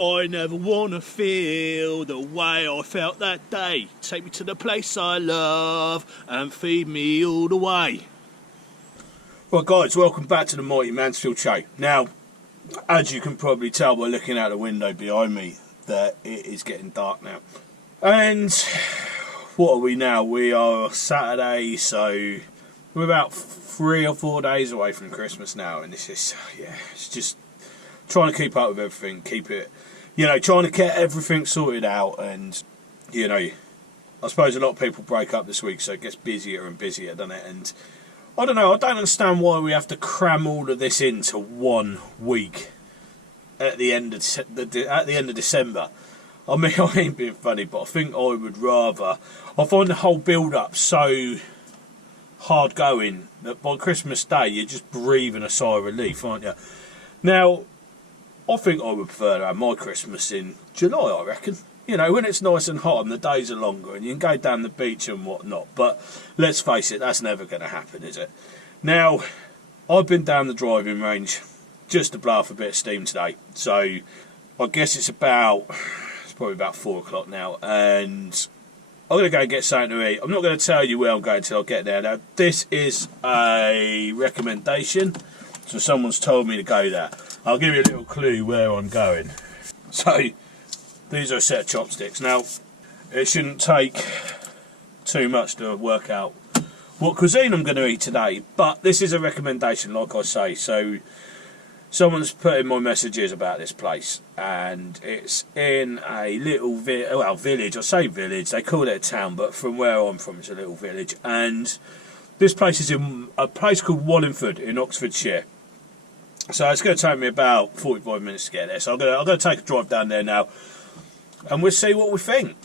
I never wanna feel the way I felt that day. Take me to the place I love and feed me all the way. Well guys, welcome back to the mighty Mansfield show. Now, as you can probably tell by looking out the window behind me, that it is getting dark now. And what are we now? We are Saturday, so we're about 3 or 4 days away from Christmas now, and it's just trying to keep up with everything, keep it, trying to get everything sorted out. And I suppose a lot of people break up this week, so it gets busier and busier, doesn't it? And I don't know, I don't understand why we have to cram all of this into 1 week at the end of December. I mean, I ain't being funny, but I think I would rather. I find the whole build-up so hard going that by Christmas Day you're just breathing a sigh of relief, aren't you? Now, I think I would prefer to have my Christmas in July, I reckon. When it's nice and hot and the days are longer and you can go down the beach and whatnot. But let's face it, that's never going to happen, is it? Now, I've been down the driving range just to blow off a bit of steam today. So I guess it's probably about 4 o'clock now, and I'm going to go and get something to eat. I'm not going to tell you where I'm going until I get there. Now, this is a recommendation, so someone's told me to go there. I'll give you a little clue where I'm going. So, these are a set of chopsticks. Now, it shouldn't take too much to work out what cuisine I'm going to eat today, but this is a recommendation, like I say. So, someone's put in my messages about this place, and it's in a little village. I say village, they call it a town, but from where I'm from, it's a little village. And this place is in a place called Wallingford in Oxfordshire. So it's going to take me about 45 minutes to get there. So I'm going to take a drive down there now, and we'll see what we think.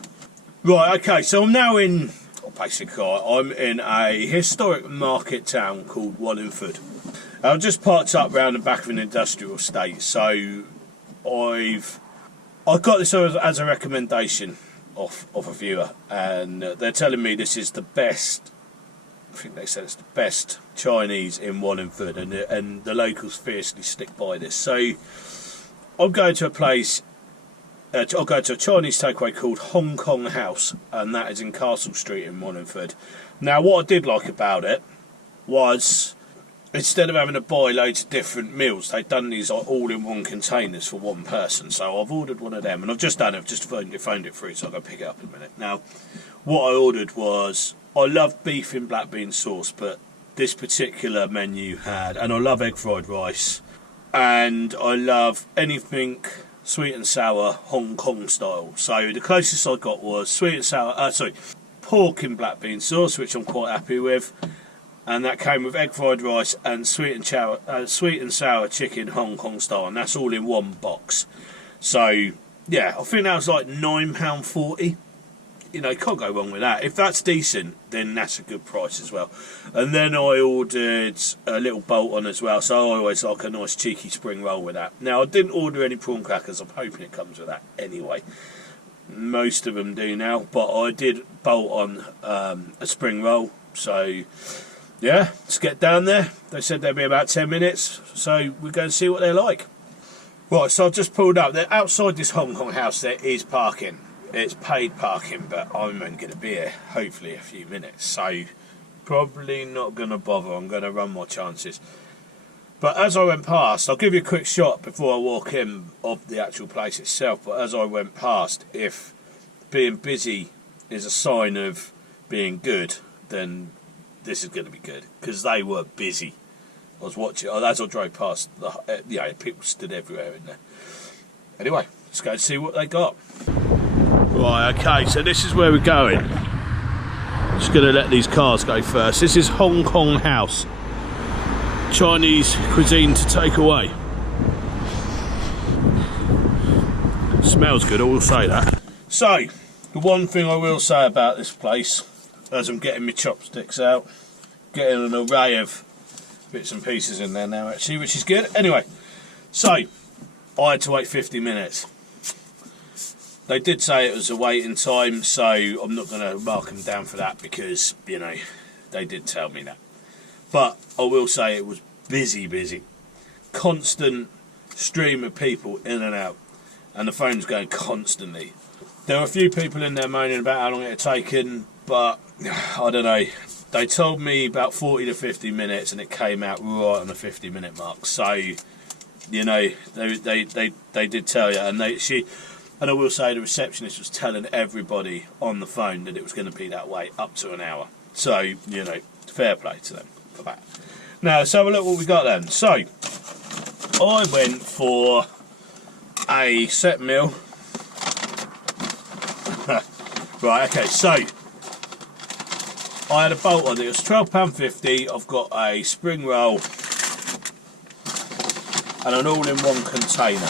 Right, okay, so I'm now I'm in a historic market town called Wallingford. I've just parked up round the back of an industrial estate, so I've got this as a recommendation off a viewer, and they're telling me this is the best. I think they said it's the best Chinese in Wallingford, and the locals fiercely stick by this. So I'm going to a place. I'll go to a Chinese takeaway called Hong Kong House, and that is in Castle Street in Wallingford. Now, what I did like about it was, instead of having to buy loads of different meals, they've done these all in one containers for one person. So I've ordered one of them, and I've just phoned it through, so I'll go pick it up in a minute. Now, what I ordered was, I love beef in black bean sauce, but this particular menu had, and I love egg fried rice, and I love anything sweet and sour Hong Kong style. So the closest I got was pork in black bean sauce, which I'm quite happy with. And that came with egg fried rice and sweet and sour chicken Hong Kong style, and that's all in one box. So yeah, I think that was like £9.40. Can't go wrong with that. If that's decent, then that's a good price as well. And then I ordered a little bolt on as well, so I always like a nice cheeky spring roll with that. Now, I didn't order any prawn crackers. I'm hoping it comes with that anyway. Most of them do now, but I did bolt on a spring roll. So yeah, let's get down there. They said there'd be about 10 minutes, so we're going to see what they're like. Right, so I've just pulled up. There, outside this Hong Kong house, there is parking. It's paid parking, but I'm only going to be here, hopefully, a few minutes. So, probably not going to bother. I'm going to run my chances. But as I went past, I'll give you a quick shot before I walk in of the actual place itself. But as I went past, if being busy is a sign of being good, then this is going to be good, because they were busy. I was watching, as I drove past, people stood everywhere in there. Anyway, let's go and see what they got. Right, okay, so this is where we're going. Just going to let these cars go first. This is Hong Kong House. Chinese cuisine to take away. Smells good, I will say that. So, the one thing I will say about this place, as I'm getting my chopsticks out, getting an array of bits and pieces in there now actually, which is good. Anyway, so I had to wait 50 minutes. They did say it was a waiting time, so I'm not going to mark them down for that, because they did tell me that. But I will say it was busy. Constant stream of people in and out. and the phone's going constantly. There were a few people in there moaning about how long it had taken, but I don't know. They told me about 40 to 50 minutes, and it came out right on the 50-minute mark. So, you know, they did tell you, and I will say the receptionist was telling everybody on the phone that it was going to be that way up to an hour. So, you know, fair play to them for that. Now, let's have a look what we got then. So, I went for a set meal. Right, okay, so I had a bolt on it. It was £12.50. I've got a spring roll and an all-in-one container.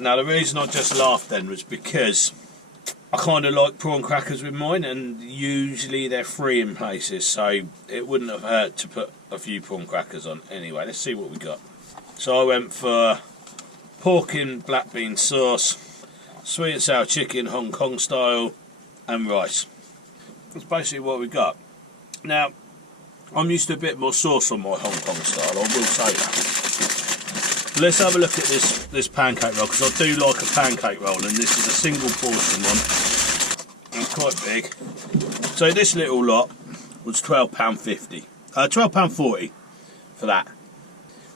Now, the reason I just laughed then was because I kind of like prawn crackers with mine, and usually they're free in places, so it wouldn't have hurt to put a few prawn crackers on. Anyway, let's see what we got. So I went for pork in black bean sauce, sweet and sour chicken, Hong Kong style, and rice. That's basically what we got. Now, I'm used to a bit more sauce on my Hong Kong style, I will say that. Let's have a look at this pancake roll, because I do like a pancake roll, and this is a single portion one. It's quite big. So this little lot was £12.50. £12.40 for that.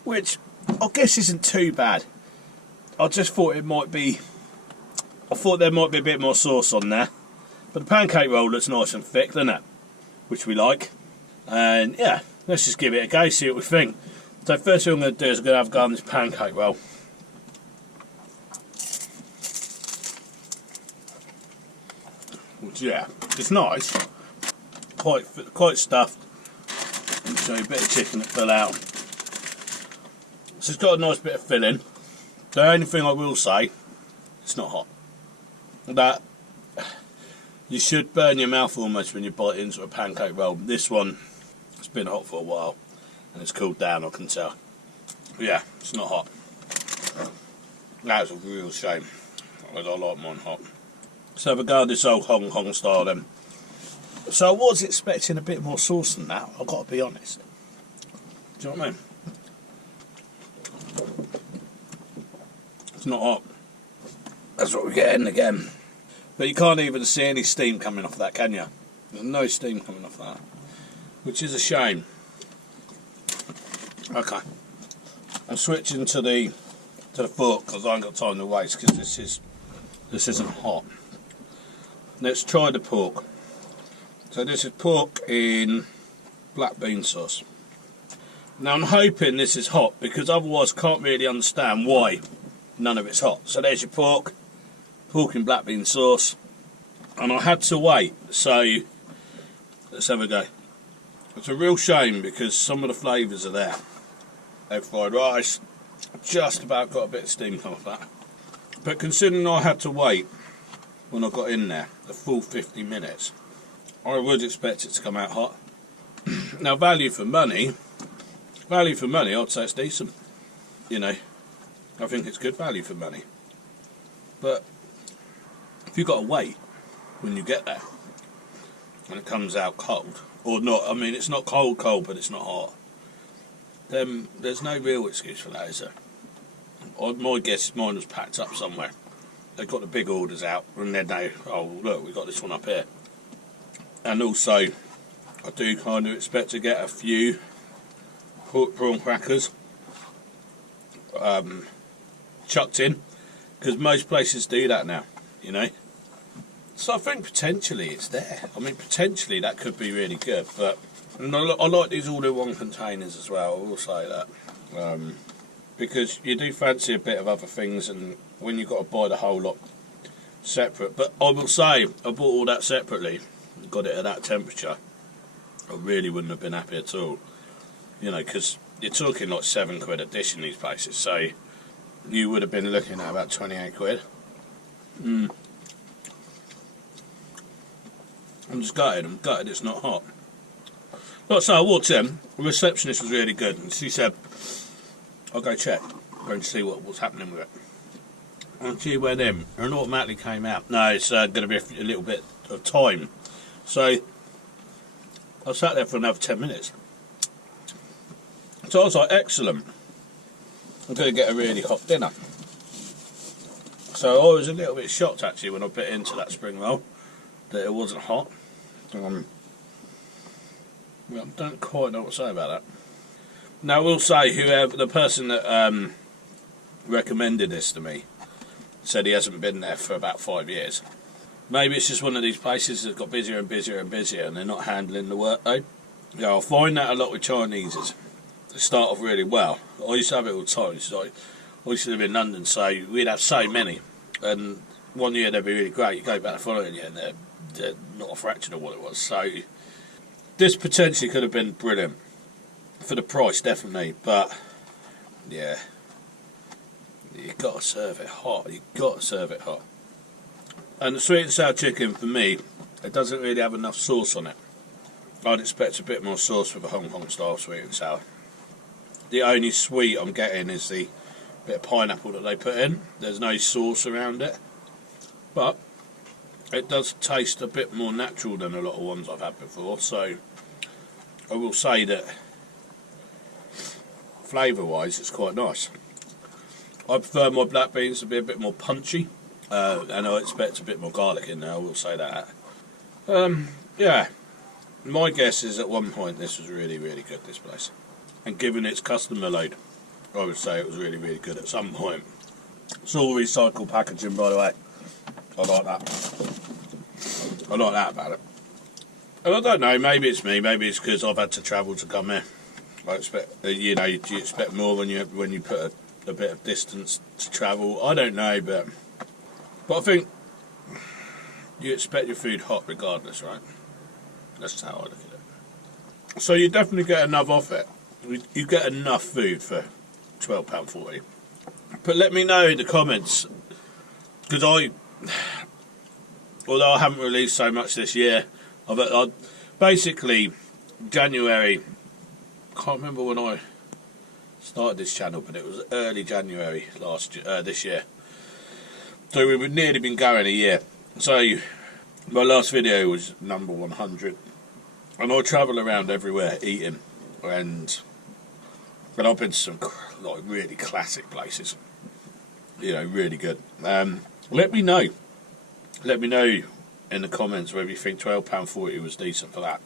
Which I guess isn't too bad. I just thought it might be... I thought there might be a bit more sauce on there. But the pancake roll looks nice and thick, doesn't it? Which we like. And yeah, let's just give it a go, see what we think. So first thing I'm going to do is I'm going to have a go on this pancake roll. Which, yeah, it's nice. Quite stuffed. So a bit of chicken to fill out. So it's got a nice bit of filling. The only thing I will say, it's not hot. That you should burn your mouth almost when you bite into a pancake roll. This one, it's been hot for a while and it's cooled down, I can tell. But yeah, it's not hot. That's a real shame. I like mine hot. So have a go at this old Hong Kong style then. So I was expecting a bit more sauce than that, I've got to be honest. Do you know what I mean? It's not hot. That's what we're getting again. But you can't even see any steam coming off that, can you? There's no steam coming off that, which is a shame. Okay, I'm switching to the fork because I ain't got time to waste, because this isn't hot. Let's try the pork. So this is pork in black bean sauce. Now I'm hoping this is hot, because otherwise I can't really understand why none of it's hot. So there's your pork in black bean sauce, and I had to wait, so let's have a go. It's a real shame because some of the flavours are there. Egg fried rice, just about got a bit of steam come off that. But considering I had to wait when I got in there, the full 50 minutes, I would expect it to come out hot. Now value for money, I'd say it's decent. You know, I think it's good value for money. But if you've got to wait when you get there and it comes out cold, or not, I mean it's not cold but it's not hot, then there's no real excuse for that, is there? My guess is mine was packed up somewhere. They got the big orders out and then they, oh look, we got this one up here. And also I do kind of expect to get a few prawn crackers chucked in, because most places do that now, you know. So I think potentially it's there. I mean, potentially that could be really good. But I like these all-in-one containers as well, I will say that. Because you do fancy a bit of other things, and when you've got to buy the whole lot separate. But I will say, I bought all that separately, got it at that temperature, I really wouldn't have been happy at all. You know, because you're talking like £7 a dish in these places, so you would have been looking at about 28 quid. I'm just gutted, it's not hot. Like I say, I walked in, the receptionist was really good, and she said, I'll go check, go and see what's happening with it. And she went in, and automatically came out. No, it's going to be a little bit of time. So, I sat there for another 10 minutes. So I was like, excellent. I'm going to get a really hot dinner. So I was a little bit shocked actually when I bit into that spring roll that it wasn't hot. Well, I don't quite know what to say about that. Now I will say, whoever the person that recommended this to me said he hasn't been there for about 5 years. Maybe it's just one of these places that got busier and busier and busier, and they're not handling the workload. Yeah, I find that a lot with Chineses. They start off really well. I used to have it all the time. It's like, I used to live in London, so we'd have so many, and one year they'd be really great. You go back the following year, and they're not a fraction of what it was. So this potentially could have been brilliant for the price, definitely. But yeah, you've got to serve it hot. You've got to serve it hot. And the sweet and sour chicken, for me, it doesn't really have enough sauce on it. I'd expect a bit more sauce for the Hong Kong style sweet and sour. The only sweet I'm getting is the bit of pineapple that they put in. There's no sauce around it, but it does taste a bit more natural than a lot of ones I've had before. So I will say that flavour wise it's quite nice. I prefer my black beans to be a bit more punchy, and I expect a bit more garlic in there, I will say that. Yeah, my guess is at one point this was really, really good, this place. And given its customer load, I would say it was really, really good at some point. It's all recycled packaging, by the way. I like that. I like that about it. And I don't know, maybe it's me, maybe it's because I've had to travel to come here. I expect, you know, you expect more when you put a bit of distance to travel. I don't know, but I think you expect your food hot regardless, right? That's just how I look at it. So you definitely get enough off it. You get enough food for £12.40. But let me know in the comments, because although I haven't released so much this year, I've basically January. Can't remember when I started this channel, but it was early January this year. So we've nearly been going a year. So my last video was number 100, and I travel around everywhere eating, and I've been to some like really classic places. You know, really good. Let me know in the comments whether you think £12.40 was decent for that.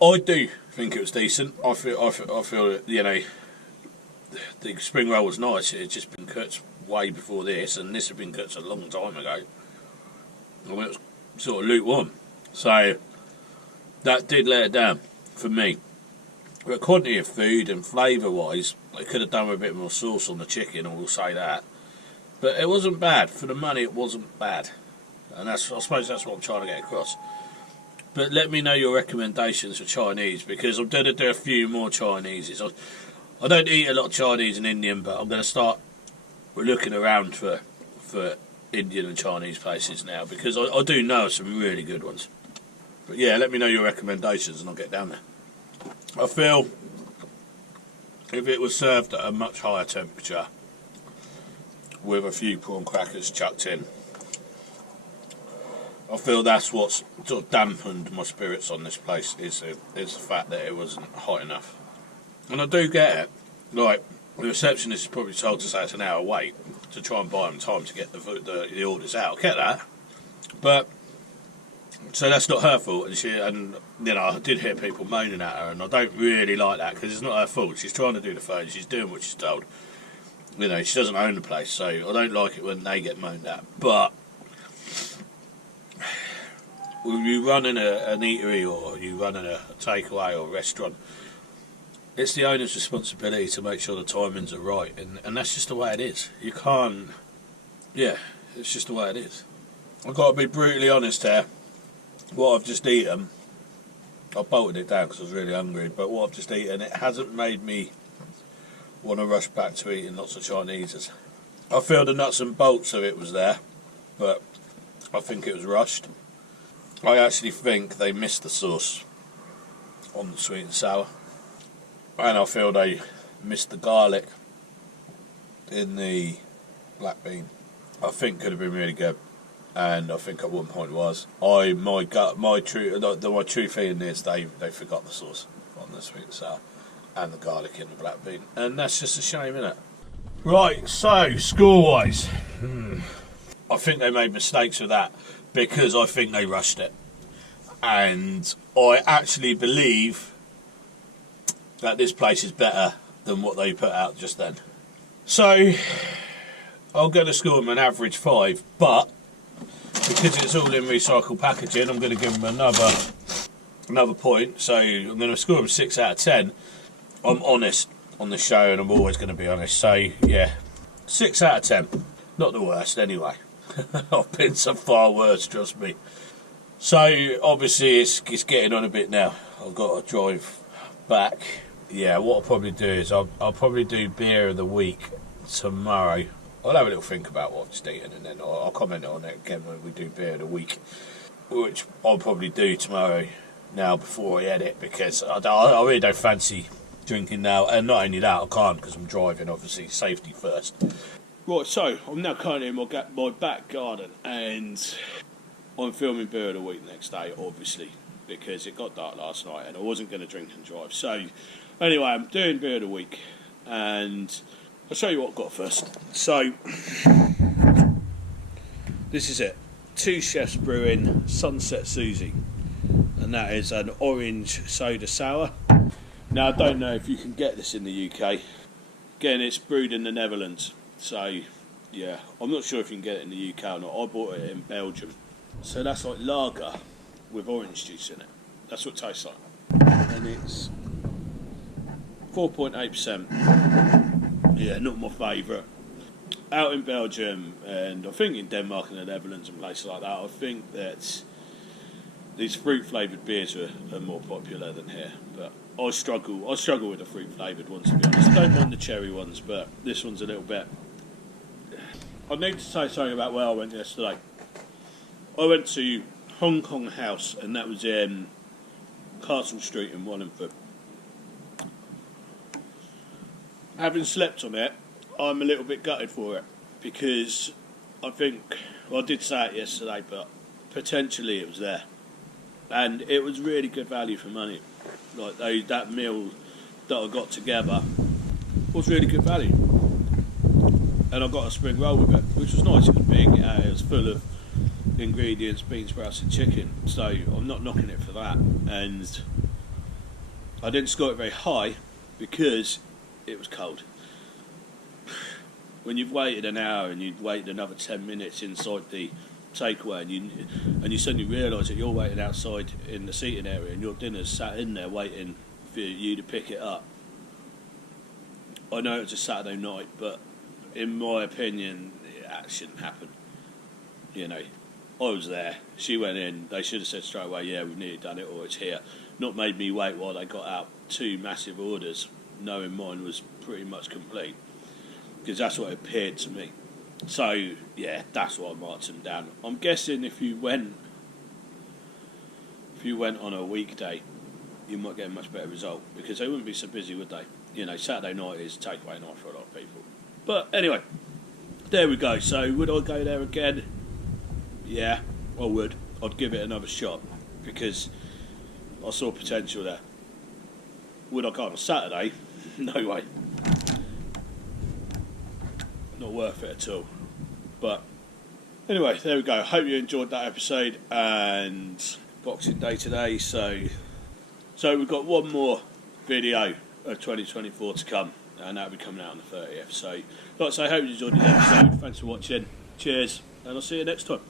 I do think it was decent. I feel that, you know, the spring roll was nice. It had just been cooked way before this, and this had been cooked a long time ago. I mean, it was sort of lukewarm, so that did let it down for me. But quantity of food and flavour wise, they could have done with a bit more sauce on the chicken, I will say that. But it wasn't bad. For the money, it wasn't bad. And I suppose that's what I'm trying to get across. But let me know your recommendations for Chinese, because I'm going to do a few more Chineses. I don't eat a lot of Chinese and Indian, but I'm going to start looking around for Indian and Chinese places now, because I do know some really good ones. But yeah, let me know your recommendations and I'll get down there. I feel if it was served at a much higher temperature with a few prawn crackers chucked in, I feel that's what's sort of dampened my spirits on this place, is the fact that it wasn't hot enough. And I do get it. Like, the receptionist is probably told to say it's an hour wait to try and buy them time to get the orders out. I get that. But so that's not her fault, and you know, I did hear people moaning at her, and I don't really like that, because it's not her fault. She's trying to do the phone, she's doing what she's told. You know, she doesn't own the place, so I don't like it when they get moaned at. But when you run in an eatery, or you run in a takeaway or restaurant, it's the owner's responsibility to make sure the timings are right, and that's just the way it is. You can't, yeah, it's just the way it is. I've got to be brutally honest here. What I've just eaten, I bolted it down because I was really hungry, but what I've just eaten, it hasn't made me want to rush back to eating lots of Chineses. I feel the nuts and bolts of it was there, but I think it was rushed. I actually think they missed the sauce on the sweet and sour, and I feel they missed the garlic in the black bean. I think could have been really good. And I think at one point was my true feeling is they forgot the sauce on the sweet and sour and the garlic in the black bean, and that's just a shame, isn't it? Right, so score-wise, I think they made mistakes with that because I think they rushed it. And I actually believe that this place is better than what they put out just then. So, I'm going to score them an average 5, but because it's all in recycled packaging, I'm going to give them another point. So, I'm going to score them 6 out of 10. I'm honest on the show, and I'm always going to be honest. So, yeah, 6 out of 10. Not the worst, anyway. I've been so far worse, trust me. So, obviously, it's getting on a bit now. I've got to drive back. Yeah, what I'll probably do is I'll probably do beer of the week tomorrow. I'll have a little think about what I'm just eating, and then I'll comment on it again when we do beer of the week, which I'll probably do tomorrow now before I edit, because I really don't fancy drinking now. And not only that, I can't because I'm driving, obviously, safety first. Right, so I'm now currently in my back garden, and I'm filming beer of the week next day, obviously, because it got dark last night and I wasn't going to drink and drive. So anyway, I'm doing beer of the week, and I'll show you what I've got first. So this is it. Two Chefs Brewing Sunset Susie, and that is an orange soda sour. Now, I don't know if you can get this in the UK. Again, it's brewed in the Netherlands, so yeah, I'm not sure if you can get it in the UK or not. I bought it in Belgium. So that's like lager with orange juice in it. That's what it tastes like. And it's 4.8%. Yeah, not my favourite. Out in Belgium, and I think in Denmark and the Netherlands and places like that, I think that these fruit flavoured beers are more popular than here. But I struggle with the fruit flavoured ones, to be honest. I don't mind the cherry ones, but this one's a little bit. I need to say something about where I went yesterday. I went to Hong Kong House, and that was in Castle Street in Wallingford. Having slept on it, I'm a little bit gutted for it, because I think, well, I did say it yesterday, but potentially it was there. And it was really good value for money. Like that meal that I got together was really good value. And I got a spring roll with it, which was nice. It was big, it was full of ingredients, beans, sprouts and chicken, so I'm not knocking it for that. And I didn't score it very high because it was cold. When you've waited an hour and you've waited another 10 minutes inside the takeaway, and you suddenly realise that you're waiting outside in the seating area and your dinner's sat in there waiting for you to pick it up. I know it's a Saturday night, but in my opinion, that shouldn't happen. You know, I was there, she went in, they should have said straight away, yeah, we've nearly done it, or it's here. Not made me wait while they got out 2 massive orders, knowing mine was pretty much complete, because that's what it appeared to me. So, yeah, that's why I marked them down. I'm guessing if you went on a weekday, you might get a much better result, because they wouldn't be so busy, would they? You know, Saturday night is takeaway night for a lot of people. But anyway, there we go. So, would I go there again? Yeah, I would. I'd give it another shot, because I saw potential there. Would I go on a Saturday? No way. Not worth it at all. But anyway, there we go. Hope you enjoyed that episode, and Boxing Day today. So we've got one more video of 2024 to come, and that'll be coming out on the 30th. So, like I say, hope you enjoyed this episode. Thanks for watching. Cheers, and I'll see you next time.